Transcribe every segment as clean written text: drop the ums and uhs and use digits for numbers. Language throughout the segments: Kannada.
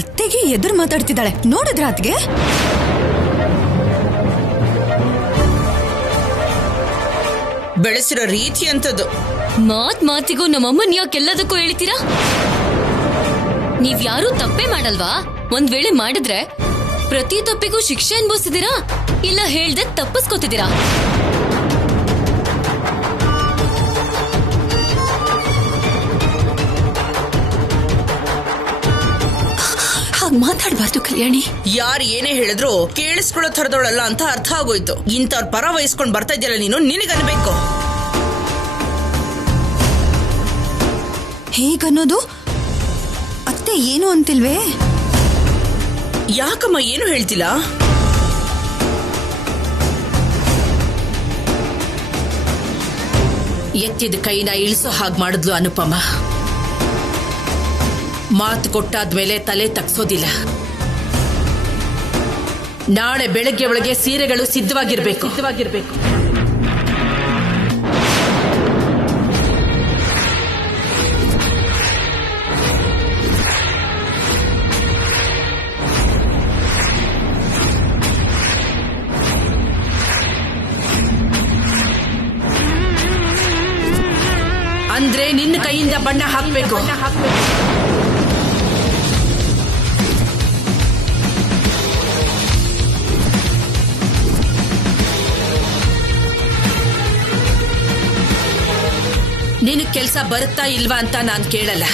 ಅತ್ತೆಗೆ ಎದುರು ಮಾತಾಡ್ತಿದ್ದಾಳೆ. ನೋಡಿದ್ರ ಅತ್ಗೆ? ಬೆಳೆಸಿರೋ ರೀತಿ ಅಂತದ್ದು. ಮಾತಿಗೂ ನಮ್ಮಮ್ಮನ್ ಯಾಕೆಲ್ಲದಕ್ಕೂ ಹೇಳ್ತೀರಾ? ನೀವ್ಯಾರೂ ತಪ್ಪೇ ಮಾಡಲ್ವಾ? ಒಂದ್ ವೇಳೆ ಮಾಡಿದ್ರೆ ಪ್ರತಿ ತಪ್ಪಿಗೂ ಶಿಕ್ಷೆ ಅನ್ಭವಿಸಿದೀರಾ, ಇಲ್ಲ ಹೇಳ್ದೆ ತಪ್ಪಿಸ್ಕೊತಿದ್ದೀರಾ? ಹಾಗ್ ಮಾತಾಡ್ಬಾರ್ದು ಕಲ್ಯಾಣಿ. ಯಾರು ಏನೇ ಹೇಳಿದ್ರು ಕೇಳಿಸ್ಕೊಳ್ಳೋ ಥರದವಳಲ್ಲ ಅಂತ ಅರ್ಥ ಆಗೋಯ್ತು. ಇಂಥವ್ರ ಪರ ವಹಿಸ್ಕೊಂಡ್ ಬರ್ತಾ ಇದೆಯಲ್ಲ ನೀನು, ನಿನಗನ್ಬೇಕು. ಹೇಗನ್ನೋದು? ಅತ್ತೆ ಏನು ಅಂತಿಲ್ವೇ? ಯಾಕಮ್ಮ ಏನು ಹೇಳ್ತಿಲ್ಲ? ಎತ್ತಿದ ಕೈನ ಇಳಿಸೋ ಹಾಗೆ ಮಾಡಿದ್ಲು ಅನುಪಮ. ಮಾತು ಕೊಟ್ಟಾದ್ಮೇಲೆ ತಲೆ ತಗ್ಸೋದಿಲ್ಲ. ನಾಳೆ ಬೆಳಗ್ಗೆ ಒಳಗೆ ಸೀರೆಗಳು ಸಿದ್ಧವಾಗಿರ್ಬೇಕು. ಅಂದ್ರೆ ನಿನ್ನ ಕೈಯಿಂದ ಬಣ್ಣ ಹಾಕ್ಬೇಕು. ನಿನ್ನ ಕೆಲಸ ಬರುತ್ತಾ ಇಲ್ವಾ ಅಂತ ನಾನು ಕೇಳಲ್ಲ.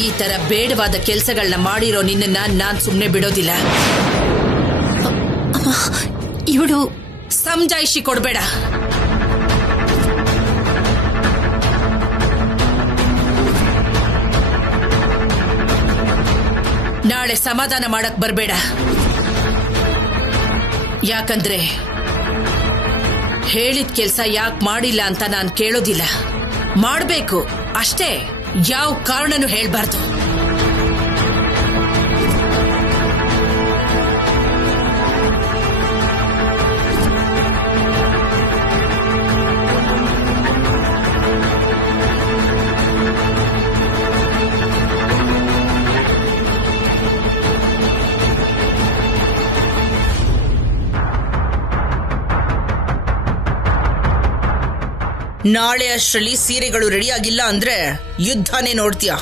ಈ ತರ ಬೇಡವಾದ ಕೆಲಸಗಳನ್ನ ಮಾಡಿರೋ ನಿನ್ನನ್ನ ನಾನ್ ಸುಮ್ನೆ ಬಿಡೋದಿಲ್ಲ. ಇವಳು ಸಮಜಾಯಿಷಿ ಕೊಡ್ಬೇಡ. ನಾಳೆ ಸಮಾಧಾನ ಮಾಡಕ್ ಬರ್ಬೇಡ. ಯಾಕಂದ್ರೆ ಹೇಳಿದ ಕೆಲ್ಸ ಯಾಕೆ ಮಾಡಿಲ್ಲ ಅಂತ ನಾನು ಕೇಳೋದಿಲ್ಲ. ಮಾಡ್ಬೇಕು ಅಷ್ಟೇ, ಯಾವ ಕಾರಣನೂ ಹೇಳ್ಬಾರ್ದು. ನಾಳೆ ಅಷ್ಟರಲ್ಲಿ ಸೀರೆಗಳು ರೆಡಿಯಾಗಿಲ್ಲ ಅಂದ್ರೆ ಯುದ್ಧನೇ ನೋಡ್ತೀಯ.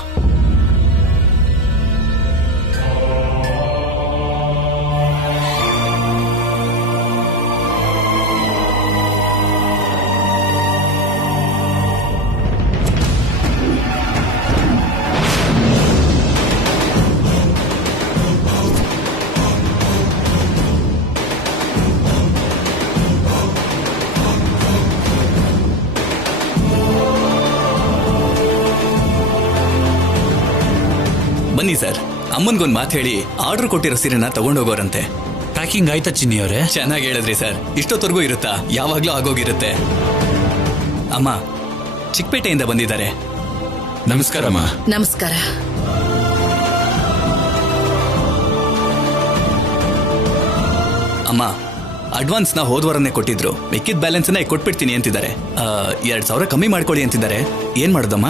ಬನ್ನಿ ಸರ್, ಅಮ್ಮನ್ಗೊಂದು ಮಾತು ಹೇಳಿ ಆರ್ಡರ್ ಕೊಟ್ಟಿರೋ ಸೀರೆನ ತಗೊಂಡೋಗೋರಂತೆ. ಪ್ಯಾಕಿಂಗ್ ಆಯ್ತಾ ಚಿನ್ನಿ ಅವರೇ? ಚೆನ್ನಾಗಿ ಹೇಳಿದ್ರಿ ಸರ್. ಇಷ್ಟೊತ್ತವರೆಗೂ ಇರುತ್ತಾ? ಯಾವಾಗ್ಲೂ ಆಗೋಗಿರುತ್ತೆ. ಅಮ್ಮ ಚಿಕ್ಕಪೇಟೆಯಿಂದ ಬಂದಿದ್ದಾರೆ. ನಮಸ್ಕಾರ ಅಮ್ಮ. ನಮಸ್ಕಾರ. ಅಮ್ಮ ಅಡ್ವಾನ್ಸ್ನ ಹೋದ್ವಾರನೇ ಕೊಟ್ಟಿದ್ರು. ಮಿಕ್ಕಿದ ಬ್ಯಾಲೆನ್ಸ್ನ ಕೊಟ್ಬಿಡ್ತೀನಿ ಅಂತಿದ್ದಾರೆ. 2,000 ಕಮ್ಮಿ ಮಾಡ್ಕೊಳ್ಳಿ ಅಂತಿದ್ದಾರೆ. ಏನ್ ಮಾಡೋದಮ್ಮ?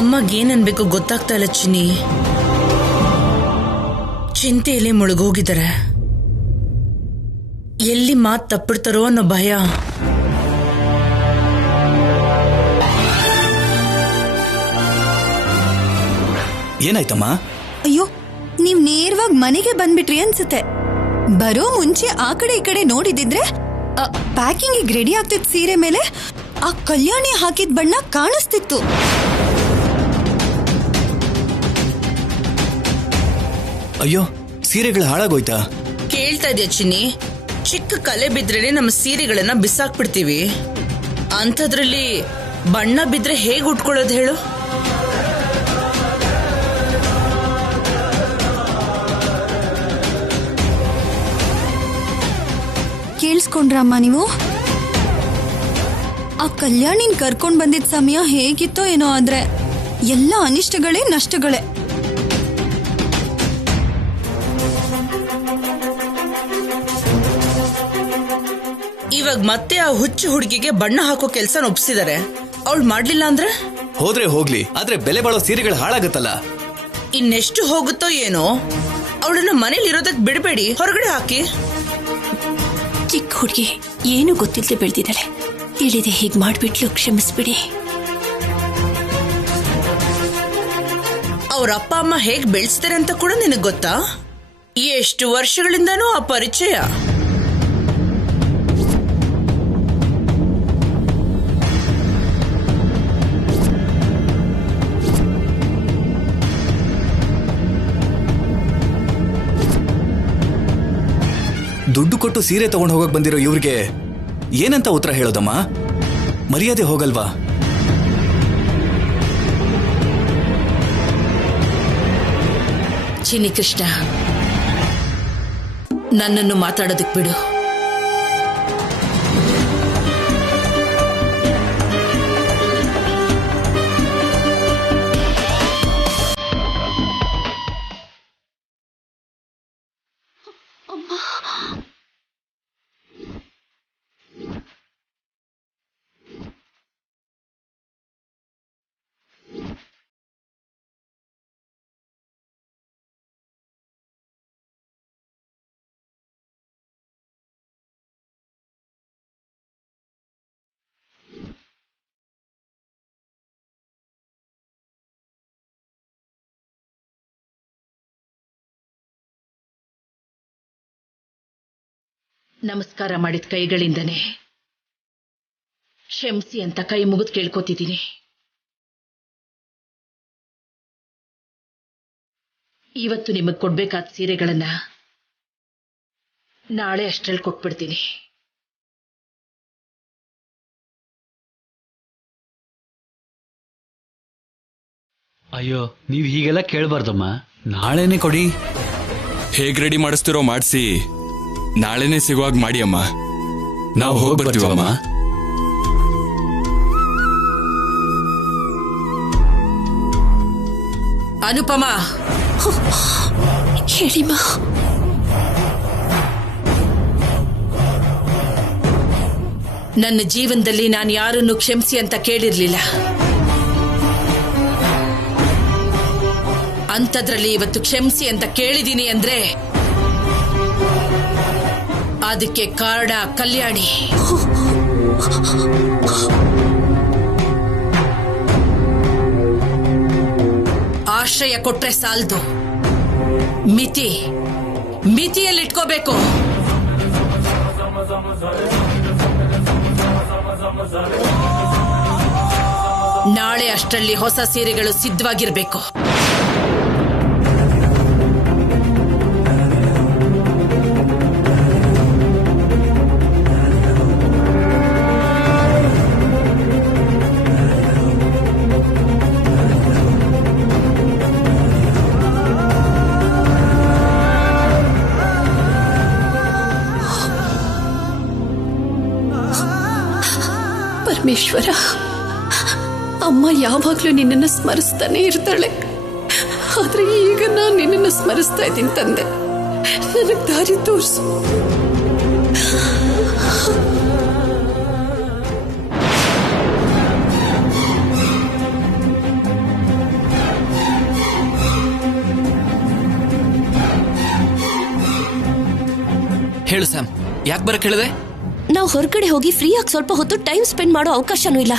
ಅಮ್ಮಗೇನನ್ಬೇಕು ಗೊತ್ತಾಗ್ತಾ ಇಲ್ಲ ಚಿನ್ನಿ. ಚಿಂತೆಯಲ್ಲಿ ಮುಳುಗೋಗಿದ್ದಾರೆ. ಎಲ್ಲಿ ಮಾತು ತಪ್ಪಿಡ್ತಾರೋ ಅನ್ನೋ ಭಯ. ಏನಾಯ್ತಮ್ಮ? ಅಯ್ಯೋ, ನೀವ್ ನೇರವಾಗಿ ಮನೆಗೆ ಬಂದ್ಬಿಟ್ರಿ ಅನ್ಸುತ್ತೆ. ಬರೋ ಮುಂಚೆ ಆ ಕಡೆ ಈ ಕಡೆ ನೋಡಿದಿದ್ರೆ ಪ್ಯಾಕಿಂಗ್ ರೆಡಿ ಆಗ್ತಿದ್ ಸೀರೆ ಮೇಲೆ ಆ ಕಲ್ಯಾಣಿ ಹಾಕಿದ ಬಣ್ಣ ಕಾಣಿಸ್ತಿತ್ತು. ಅಯ್ಯೋ, ಸೀರೆಗಳು ಹಾಳಾಗೋಯ್ತಾ? ಕೇಳ್ತಾ ಇದೆಯಾ ಚಿನ್ನಿ? ಚಿಕ್ಕ ಕಲೆ ಬಿದ್ರೇನೆ ನಮ್ಮ ಸೀರೆಗಳನ್ನ ಬಿಸಾಕ್ಬಿಡ್ತೀವಿ. ಅಂಥದ್ರಲ್ಲಿ ಬಣ್ಣ ಬಿದ್ರೆ ಹೇಗೆ ಉಟ್ಕೊಳ್ಳೋದು ಹೇಳು? ಕೇಳಿಸ್ಕೊಂಡ್ರಮ್ಮ ನೀವು? ಆ ಕಲ್ಯಾಣಿನ್ ಕರ್ಕೊಂಡ್ ಬಂದಿದ್ ಸಮಯ ಹೇಗಿತ್ತೋ ಏನೋ, ಆದ್ರೆ ಎಲ್ಲ ಅನಿಷ್ಟಗಳೇ ನಷ್ಟಗಳೇ. ಇವಾಗ ಮತ್ತೆ ಆ ಹುಚ್ಚು ಹುಡುಗಿಗೆ ಬಣ್ಣ ಹಾಕೋ ಕೆಲ್ಸ ಒಪ್ಸಿದ್ದಾರೆ. ಅವಳು ಮಾಡ್ಲಿಲ್ಲ ಅಂದ್ರೆ ಹೋದ್ರೆ ಹೋಗ್ಲಿ, ಆದ್ರೆ ಬೆಲೆ ಬಾಳೋ ಸೀರೆಗಳು ಹಾಳಾಗತ್ತಲ್ಲ. ಇನ್ನೆಷ್ಟು ಹೋಗುತ್ತೋ ಏನೋ. ಅವಳನ್ನ ಮನೇಲಿ ಇರೋದಕ್ ಬಿಡಬೇಡಿ, ಹೊರಗಡೆ ಹಾಕಿ. ಚಿಕ್ಕ ಹುಡುಗಿ ಏನು ಗೊತ್ತಿಲ್ಲದೆ ಬೆಳೆದಿದ್ದಾಳೆ. ತಿಳಿದೆ ಹೀಗ್ ಮಾಡ್ಬಿಟ್ಲು, ಕ್ಷಮಿಸ್ಬಿಡಿ. ಅವ್ರ ಅಪ್ಪ ಅಮ್ಮ ಹೇಗ್ ಬೆಳೆಸ್ತಾರೆ ಅಂತ ಕೂಡ ನಿನಗ್ ಗೊತ್ತಾ? ಎಷ್ಟು ವರ್ಷಗಳಿಂದನೂ ಆ ಪರಿಚಯ. ದುಡ್ಡು ಕೊಟ್ಟು ಸೀರೆ ತಗೊಂಡು ಹೋಗಕ್ ಬಂದಿರೋ ಇವ್ರಿಗೆ ಏನಂತ ಉತ್ತರ ಹೇಳೋದಮ್ಮ? ಮರ್ಯಾದೆ ಹೋಗಲ್ವಾ? ಚಿನ್ನಿ ಕೃಷ್ಣ, ನನ್ನನ್ನು ಮಾತಾಡೋದಕ್ ಬಿಡು. ನಮಸ್ಕಾರ ಮಾಡಿದ ಕೈಗಳಿಂದನೇ ಕ್ಷಮಿಸಿ ಅಂತ ಕೈ ಮುಗಿದು ಕೇಳ್ಕೊತಿದ್ದೀನಿ. ಇವತ್ತು ನಿಮಗ್ ಕೊಡ್ಬೇಕಾದ ಸೀರೆಗಳನ್ನ ನಾಳೆ ಅಷ್ಟ್ರಲ್ಲಿ ಕೊಟ್ಬಿಡ್ತೀನಿ. ಅಯ್ಯೋ, ನೀವ್ ಹೀಗೆಲ್ಲ ಕೇಳ್ಬಾರ್ದಮ್ಮ. ನಾಳೆನೆ ಕೊಡಿ. ಹೇಗ್ ರೆಡಿ ಮಾಡಿಸ್ತಿರೋ ಮಾಡಿಸಿ ನಾಳೆನೆ ಸಿಗುವಾಗ ಮಾಡಿ ಅಮ್ಮ. ನಾವು ಹೋಗ್ಬರ್ತೀವಮ್ಮ. ಅನುಪಮ, ಹೇಳಿಮ್ಮ. ನನ್ನ ಜೀವನದಲ್ಲಿ ನಾನು ಯಾರನ್ನು ಕ್ಷಮಿಸಿ ಅಂತ ಕೇಳಿರ್ಲಿಲ್ಲ. ಅಂಥದ್ರಲ್ಲಿ ಇವತ್ತು ಕ್ಷಮಿಸಿ ಅಂತ ಕೇಳಿದೀನಿ ಅಂದ್ರೆ ಅದಕ್ಕೆ ಕಾರಣ ಕಲ್ಯಾಣಿ. ಆಶ್ರಯ ಕೊಟ್ರೆ ಸಾಲದು, ಮಿತಿಯಲ್ಲಿಟ್ಕೋಬೇಕು. ನಾಳೆ ಅಷ್ಟರಲ್ಲಿ ಹೊಸ ಸೀರೆಗಳು ಸಿದ್ಧವಾಗಿರ್ಬೇಕು. ಪರಮೇಶ್ವರ, ಅಮ್ಮ ಯಾವಾಗ್ಲೂ ನಿನ್ನನ್ನು ಸ್ಮರಿಸ್ತಾನೆ ಇರ್ತಾಳೆ. ಆದ್ರೆ ಈಗ ನಾನು ನಿನ್ನನ್ನು ಸ್ಮರಿಸ್ತಾ ಇದ್ದೀನಿ ತಂದೆ. ನನಗ್ ದಾರಿ ತೋರಿಸು. ಹೇಳು ಸ್ಯಾಮ್, ಯಾಕೆ ಬರಕ್ ಹೇಳಿದೆ? ನಾವು ಹೊರಗಡೆ ಹೋಗಿ ಫ್ರೀ ಆಗಿ ಸ್ವಲ್ಪ ಹೊತ್ತು ಟೈಮ್ ಸ್ಪೆಂಡ್ ಮಾಡೋ ಅವಕಾಶನೂ ಇಲ್ಲ.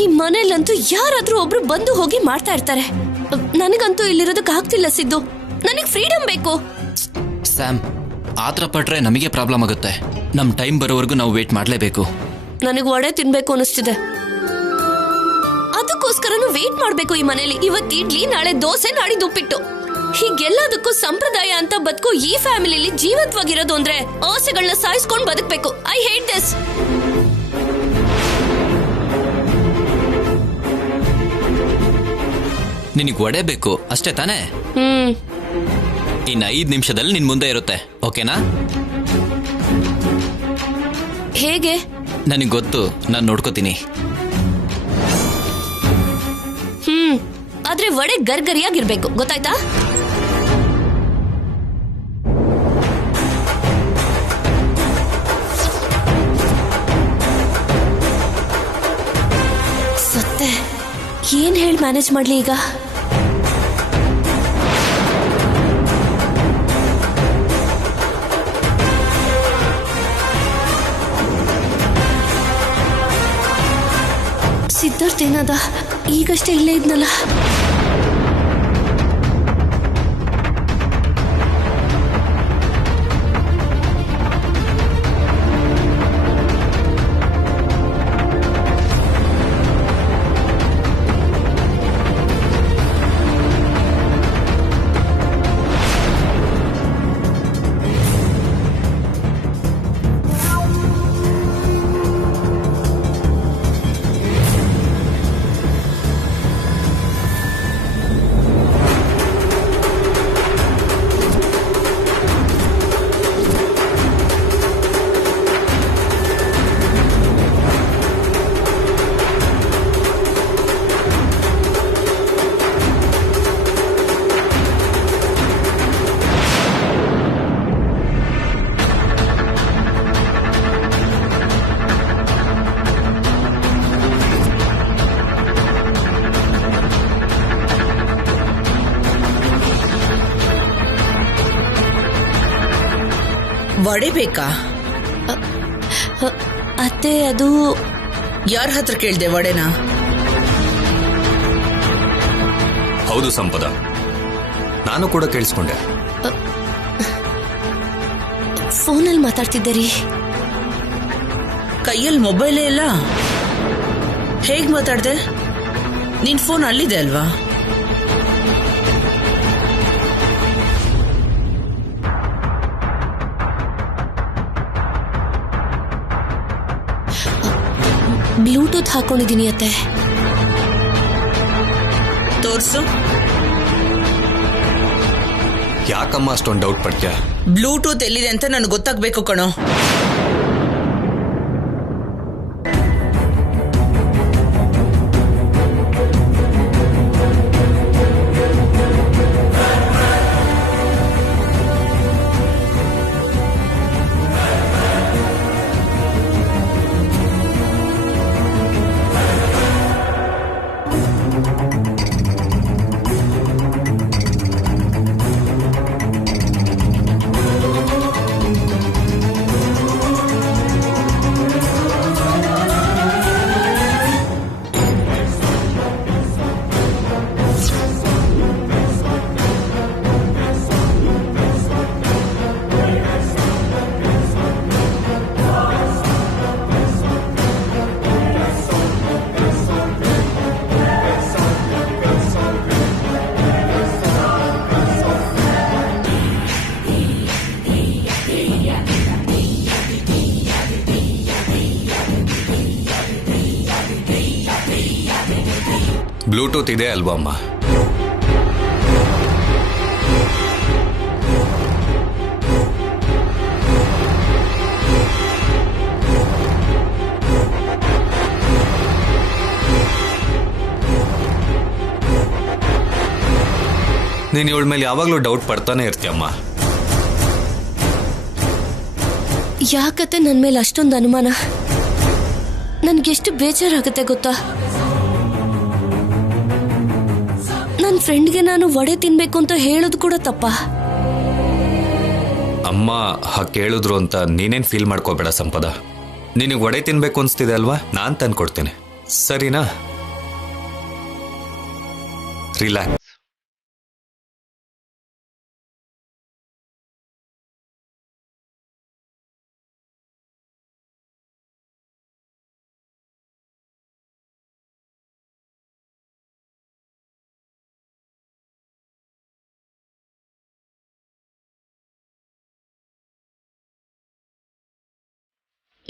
ಈ ಮನೇಲಂತೂ ಯಾರಾದ್ರೂ ಒಬ್ರು ಬಂದು ಹೋಗಿ ಮಾಡ್ತಾ ಇರ್ತಾರೆ. ನನಗಂತೂ ಇಲ್ಲಿರೋದಕ್ಕೆ ಆಗ್ತಿಲ್ಲ ಸಿದ್ದು. ನನಗ್ ಫ್ರೀಡಮ್ ಬೇಕು. ಸ್ಯಾಮ್, ಆತರ ಪಟ್ರೆ ನಮಗೆ ಪ್ರಾಬ್ಲಮ್ ಆಗುತ್ತೆ. ನಮ್ ಟೈಮ್ ಬರೋವರೆಗೂ ನಾವು ವೇಟ್ ಮಾಡ್ಲೇಬೇಕು. ನನಗ್ ವಡೆ ತಿನ್ಬೇಕು ಅನಿಸ್ತಿದೆ. ಅದಕ್ಕೋಸ್ಕರನು ವೇಟ್ ಮಾಡ್ಬೇಕು ಈ ಮನೇಲಿ. ಇವತ್ತು ಇಡ್ಲಿ, ನಾಳೆ ದೋಸೆ, ನಾಡಿದ್ದು ಉಪ್ಪಿಟ್ಟು. ಹೀಗೆಲ್ಲದಕ್ಕೂ ಸಂಪ್ರದಾಯ ಅಂತ ಬದುಕು ಈ ಫ್ಯಾಮಿಲಿಲಿ ಜೀವಂತವಾಗಿರೋದು ಅಂದ್ರೆ ಆಸೆಗಳನ್ನ ಸಾಯಿಸ್ಕೊಂಡು ಬದುಕಬೇಕು. I hate this. ನಿನಗ್ ವಡೆ ಬೇಕು ಅಷ್ಟೇ ತಾನೇ? ಇನ್ನು 5 ನಿಮಿಷದಲ್ಲಿ ನಿನ್ ಮುಂದೆ ಇರುತ್ತೆ, ಓಕೆನಾ? ಹೇಗೆ? ನನಗ್ ಗೊತ್ತು, ನಾನು ನೋಡ್ಕೋತೀನಿ. ಆದ್ರೆ ವಡೆ ಗರ್ಗರಿಯಾಗಿರ್ಬೇಕು, ಗೊತ್ತಾಯ್ತಾ? ಸತ್ತೆ. ಏನ್ ಹೇಳಿ ಮ್ಯಾನೇಜ್ ಮಾಡ್ಲಿ ಈಗ? ಸಿದ್ಧಾರ್ಥ ಏನದ? ಈಗಷ್ಟೇ ಇಲ್ಲೇ ಇದ್ನಲ್ಲ. ವಡೆ ಬೇಕಾ? ಅತ್ತೆ, ಅದು ಯಾರ ಹತ್ರ ಕೇಳ್ದೆ ವಡೆನಾ? ಹೌದು ಸಂಪದ, ನಾನು ಕೂಡ ಕೇಳಿಸ್ಕೊಂಡೆ. ಫೋನಲ್ಲಿ ಮಾತಾಡ್ತಿದ್ದೆ ರೀ. ಕೈಯಲ್ಲಿ ಮೊಬೈಲೇ ಇಲ್ಲ, ಹೇಗ್ ಮಾತಾಡ್ದೆ? ನಿನ್ ಫೋನ್ ಅಲ್ಲಿದೆ ಅಲ್ವಾ? ಬ್ಲೂಟೂತ್ ಹಾಕೊಂಡಿದ್ದೀನಿ ಅತ್ತೆ. ತೋರ್ಸು. ಯಾಕಮ್ಮ ಅಷ್ಟೊಂದು ಡೌಟ್ ಪಡ್ತೀಯ? ಬ್ಲೂಟೂತ್ ಎಲ್ಲಿದೆ ಅಂತ ನನಗೆ ಗೊತ್ತಾಗ್ಬೇಕು ಕಣೋ. ಬ್ಲೂಟೂತ್ ಇದೆ ಅಲ್ವಾ ಅಮ್ಮ? ನೀನು ಇವಳ ಮೇಲೆ ಯಾವಾಗಲೂ ಡೌಟ್ ಪಡ್ತಾನೆ ಇರ್ತೀಯಮ್ಮ. ಯಾಕತ್ತೆ ನನ್ನ ಮೇಲೆ ಅಷ್ಟೊಂದು ಅನುಮಾನ? ನನ್ಗೆಷ್ಟು ಬೇಜಾರಾಗುತ್ತೆ ಗೊತ್ತಾ? ನನ್ನ ಫ್ರೆಂಡ್ಗೆ ನಾನು ವಡೆ ತಿನ್ಬೇಕು ಅಂತ ಹೇಳೋದು ಕೂಡ ತಪ್ಪ. ಅಮ್ಮ ಹಾಗೆ ಕೇಳಿದ್ರು ಅಂತ ನೀನೇನ್ ಫೀಲ್ ಮಾಡ್ಕೋಬೇಡ ಸಂಪದ. ನಿನಗೆ ವಡೆ ತಿನ್ಬೇಕು ಅನ್ಸ್ತಿದೆ ಅಲ್ವಾ? ನಾನು ತಂದ್ಕೊಡ್ತೀನಿ, ಸರಿನಾ? ರಿಲ್ಯಾಕ್ಸ್.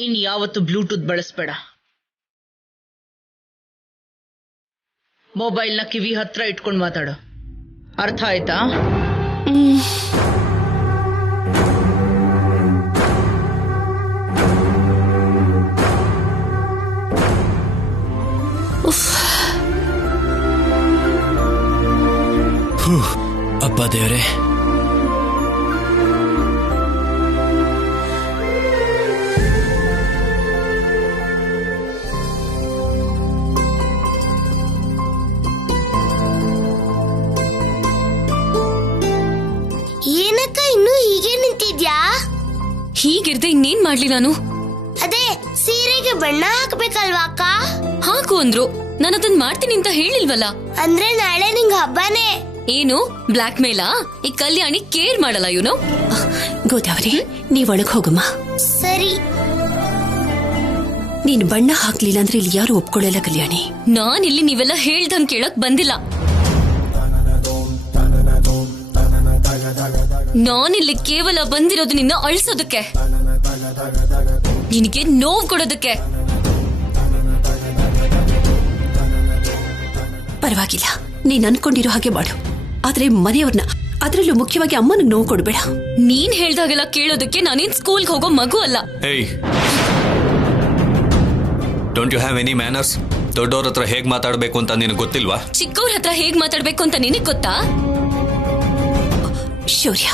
ಇನ್ ಯಾವತ್ತು ಬ್ಲೂಟೂತ್ ಬಳಸಬೇಡ. ಮೊಬೈಲ್ನ ಕಿವಿ ಹತ್ರ ಇಟ್ಕೊಂಡು ಮಾತಾಡು, ಅರ್ಥ ಆಯ್ತಾ? ಅಪ್ಪ ದೇವರೇ, ಹೀಗಿರ್ದೆ ಇನ್ನೇನ್ ಮಾಡ್ಲಿ ನಾನು? ಅದೇ ಸೀರೆಗೆ ಬಣ್ಣ ಹಾಕ್ಬೇಕಲ್ವಾ ಅಕ್ಕ? ಹಾಕು ಅಂದ್ರು, ನಾನು ಅದನ್ನ ಮಾಡ್ತೀನಿ ಅಂತ ಹೇಳಿಲ್ವಲ್ಲ. ಅಂದ್ರೆ ನಾಳೆ ನಿಂಗ್ ಹಬ್ಬನೇ. ಏನು ಬ್ಲಾಕ್ ಮೇಲಾ? ಈ ಕಲ್ಯಾಣಿ ಕೇರ್ ಮಾಡಲ್ಲ ಇವನು. ಗೋದಾವರಿ, ನೀವ್ ಒಳಗ್ ಹೋಗಮ್ಮ. ಸರಿ. ನೀನ್ ಬಣ್ಣ ಹಾಕ್ಲಿಲ್ಲ ಅಂದ್ರೆ ಇಲ್ಲಿ ಯಾರು ಒಪ್ಕೊಳ್ಳಲ್ಲ ಕಲ್ಯಾಣಿ. ನಾನಿಲ್ಲಿ ನೀವೆಲ್ಲ ಹೇಳ್ದಂಗ್ ಕೇಳಕ್ ಬಂದಿಲ್ಲ. ನಾನಿಲ್ಲಿ ಕೇವಲ ಬಂದಿರೋದು ನಿನ್ನ ಅಳಿಸೋದಕ್ಕೆ, ನಿನಗೆ ನೋವು ಕೊಡೋದಕ್ಕೆ. ಪರವಾಗಿಲ್ಲ, ನೀನ್ ಅನ್ಕೊಂಡಿರೋ ಹಾಗೆ ಮಾಡು. ಆದ್ರೆ ಮನೆಯವ್ರನ್ನ, ಅದ್ರಲ್ಲೂ ಮುಖ್ಯವಾಗಿ ಅಮ್ಮನಿಗೆ ನೋವು ಕೊಡ್ಬೇಡ. ನೀನ್ ಹೇಳ್ದಾಗೆಲ್ಲ ಕೇಳೋದಕ್ಕೆ ನಾನೇನ್ ಸ್ಕೂಲ್ಗೆ ಹೋಗೋ ಮಗು ಅಲ್ಲ. ಏಯ್, don't you have any manners? ದೊಡ್ಡವ್ರ ಹತ್ರ ಹೇಗ್ ಮಾತಾಡ್ಬೇಕು ಅಂತ ನಿನಗೆ ಗೊತ್ತಿಲ್ವಾ? ಚಿಕ್ಕವ್ರ ಹತ್ರ ಹೇಗ್ ಮಾತಾಡ್ಬೇಕು ಅಂತ ನಿನಗ್ ಗೊತ್ತಾ? ಶೌರ್ಯ,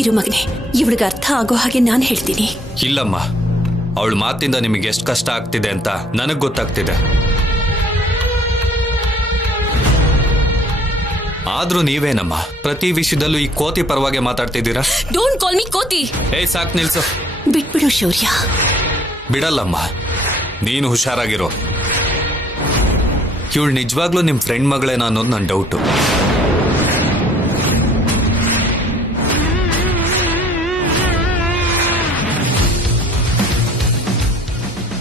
ಇರು ಮಗನೆ, ಇವಳಿಗೆ ಅರ್ಥ ಆಗೋ ಹಾಗೆ ನಾನ್ ಹೇಳ್ತೀನಿ. ಇಲ್ಲಮ್ಮ, ಅವಳ ಮಾತಿಂದ ನಿಮಗೆ ಎಷ್ಟು ಕಷ್ಟ ಆಗ್ತಿದೆ ಅಂತ ನನಗ್ ಗೊತ್ತಾಗ್ತಿದೆ. ಆದ್ರೂ ನೀವೇನಮ್ಮ ಪ್ರತಿ ವಿಷಯದಲ್ಲೂ ಈ ಕೋತಿ ಪರವಾಗಿ ಮಾತಾಡ್ತಿದ್ದೀರಾ? ಡೋಂಟ್ ಕಾಲ್ ಮೀ ಕೋತಿ. ಏಯ್, ಸಾಕ್ ನಿಲ್ಸು. ಬಿಟ್ಬಿಡು ಶೌರ್ಯ. ಬಿಡಲ್ಲಮ್ಮ, ನೀನು ಹುಷಾರಾಗಿರೋ. ಇವಳು ನಿಜವಾಗ್ಲೂ ನಿಮ್ ಫ್ರೆಂಡ್ ಮಗಳೇನ ಅನ್ನೋದು ನನ್ನ ಡೌಟು.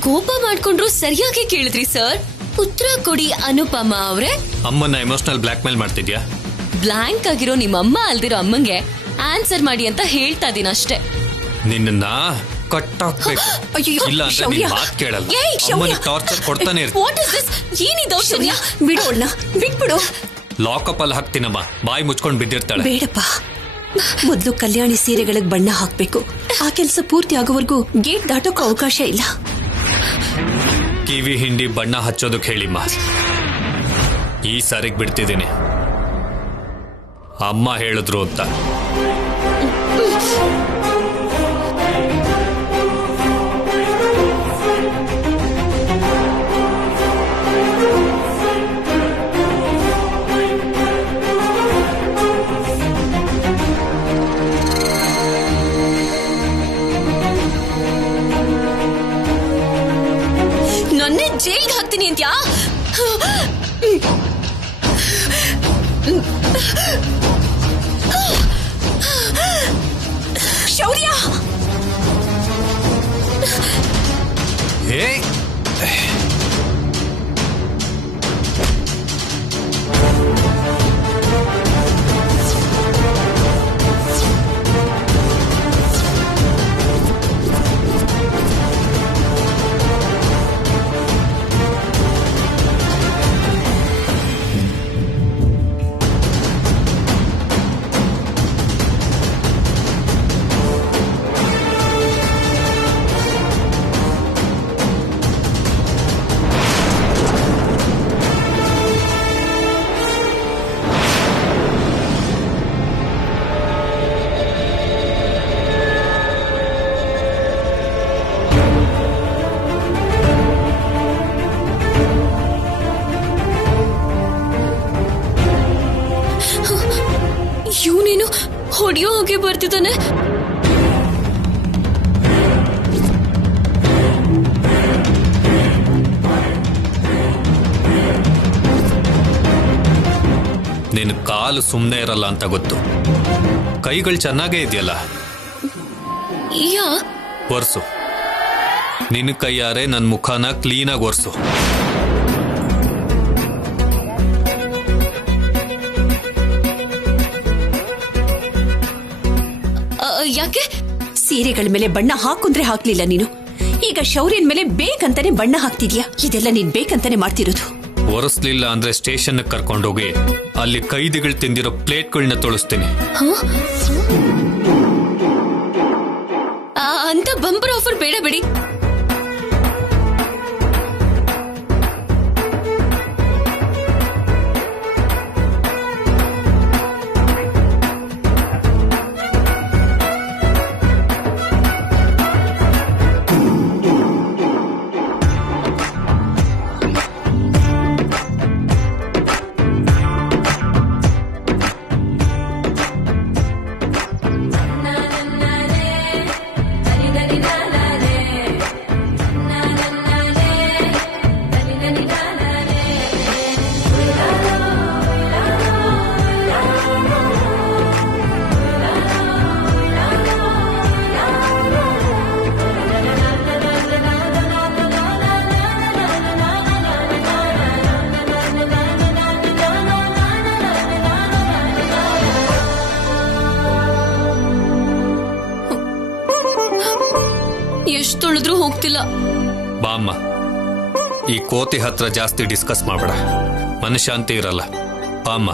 ಕೋಪ ಮಾಡ್ಕೊಂಡ್ರು ಸರಿಯಾಗಿ ಕೇಳಿದ್ರಿ ಸರ್. ಉತ್ತರ ಕೊಡಿ ಅನುಪಮ ಅವ್ರೆ. ಅಮ್ಮನ್ನ ಎಮೋಷನಲ್ ಬ್ಲಾಕ್ ಮೇಲ್ ಮಾಡ್ತಿದ್ಯಾ? ಬ್ಲಾಂಕ್ ಆಗಿರೋ ನಿಮ್ಮಮ್ಮ ಅಲ್ದಿರೋ ಅಮ್ಮಂಗೆ ಆನ್ಸರ್ ಮಾಡಿ ಅಂತ ಹೇಳ್ತಾ ಇದೀನಿ ಅಷ್ಟೇ. ನಿನ್ನ ಕಟ್ಟಾಕ್ಬೇಕು, ಇಲ್ಲ ಅಂದ್ರೆ ನೀನ್ ಮಾತ್ ಕೇಳಲ್ಲ. ಅಮ್ಮನ ಟಾರ್ಚರ್ ಕೊಡ್ತಾನೆ ಇರ್ತೀನಿ. What is this? ಏನಿದು ದೌರ್ಜನ್ಯ? ಬಿಡೋಣ, ಬಿಟ್ಬಿಡು. ಲಾಕಪ್ ಅಲ್ಲಿ ಹಾಕ್ತೀನಮ್ಮ, ಬಾಯಿ ಮುಚ್ಕೊಂಡು ಬಿದ್ದಿರ್ತಾಳೆ. ಬೇಡಪ್ಪ, ಮೊದ್ಲು ಕಲ್ಯಾಣಿ ಸೀರೆಗಳಿಗೆ ಬಣ್ಣ ಹಾಕ್ಬೇಕು. ಆ ಕೆಲಸ ಪೂರ್ತಿ ಆಗೋವರೆಗೂ ಗೇಟ್ ದಾಟೋಕೆ ಅವಕಾಶ ಇಲ್ಲ. ಕಿವಿ ಹಿಂಡಿ ಬಣ್ಣ ಹಚ್ಚೋದಕ್ಕೆ ಹೇಳಿಮ್ಮ. ಈ ಸಾರಿಗೆ ಬಿಡ್ತಿದ್ದೀನಿ, ಅಮ್ಮ ಹೇಳಿದ್ರು ಅಂತ. ನನ್ನೇ ಜೈಲ್ಗೆ ಹಾಕ್ತೀನಿ ಅಂತ್ಯಾ? ಶೌರ್ಯ, ಇವನೇನು ಹೊಡೆಯೋ ಹಾಗೆ ಬರ್ತಿದ್ದಾನೆ. ನಿನ್ ಕಾಲು ಸುಮ್ಮನೆ ಇರಲ್ಲ ಅಂತ ಗೊತ್ತು. ಕೈಗಳು ಚೆನ್ನಾಗೇ ಇದೆಯಲ್ಲ, ಒರ್ಸು. ನಿನ್ನ ಕೈಯಾರೆ ನನ್ನ ಮುಖನ ಕ್ಲೀನಾಗಿ ಒರ್ಸು. ಯಾಕೆ? ಸೀರೆಗಳ ಮೇಲೆ ಬಣ್ಣ ಹಾಕುಂದ್ರೆ ಹಾಕ್ಲಿಲ್ಲ ನೀನು. ಈಗ ಶೌರ್ಯನ್ ಮೇಲೆ ಬೇಕಂತಾನೆ ಬಣ್ಣ ಹಾಕ್ತಿದ್ಯಾ. ಇದೆಲ್ಲ ನೀನ್ ಬೇಕಂತಾನೆ ಮಾಡ್ತಿರೋದು. ಒರೆಸ್ಲಿಲ್ಲ ಅಂದ್ರೆ ಸ್ಟೇಷನ್ ಕರ್ಕೊಂಡೋಗಿ ಅಲ್ಲಿ ಕೈದಿಗಳು ತಿಂದಿರೋ ಪ್ಲೇಟ್ಗಳನ್ನ ತೊಳಸ್ತೀನಿ. ಅಂತ ಬಂಪರ್ ಆಫರ್ ಬೇಡ ಬಿಡಿ. ಬಾಮ್ಮ, ಈ ಕೋತಿ ಹತ್ರ ಜಾಸ್ತಿ ಡಿಸ್ಕಸ್ ಮಾಡಬೇಡ, ಮನಶಾಂತಿ ಇರಲ್ಲ. ಬಾಮ್ಮ.